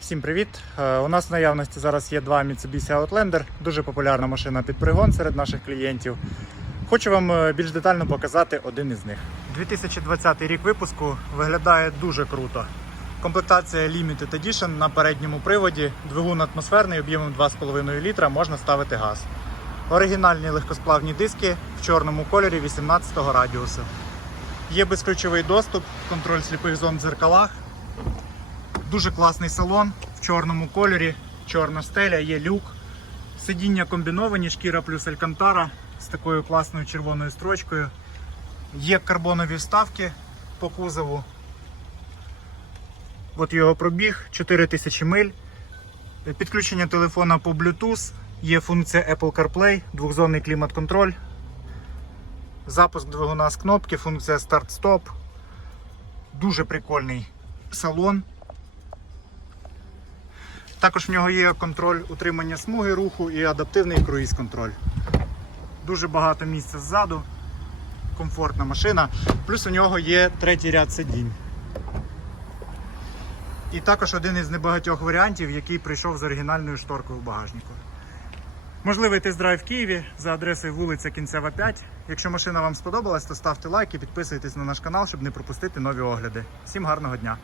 Всім привіт! Е, У нас в наявності зараз є два Mitsubishi Outlander, дуже популярна машина під пригон серед наших клієнтів. Хочу вам е, більш детально показати один із них. 2020 рік випуску виглядає дуже круто. Комплектація Limited Edition на передньому приводі, двигун атмосферний об'ємом 2,5 літра, можна ставити газ. Оригінальні легкосплавні диски в чорному кольорі 18 радіусу. Є безключовий доступ, контроль сліпих зон в дзеркалах, Дуже класний салон в чорному кольорі, чорна стеля, є люк. Сидіння комбіновані, шкіра плюс алькантара з такою класною червоною строчкою. Є карбонові вставки по кузову. От його пробіг 4000 миль. Підключення телефона по Bluetooth, є функція Apple CarPlay, двохзонний клімат-контроль. Запуск двигуна з кнопки, функція старт-стоп. Дуже прикольний салон. Також в нього є контроль утримання смуги руху і адаптивний круїз-контроль. Дуже багато місця ззаду, комфортна машина. Плюс у нього є третій ряд сидінь. І також один із небагатьох варіантів, який прийшов з оригінальною шторкою в багажнику. Можливий тест-драйв в Києві за адресою вулиця Кінцева 5. Якщо машина вам сподобалась, то ставте лайк і підписуйтесь на наш канал, щоб не пропустити нові огляди. Всім гарного дня!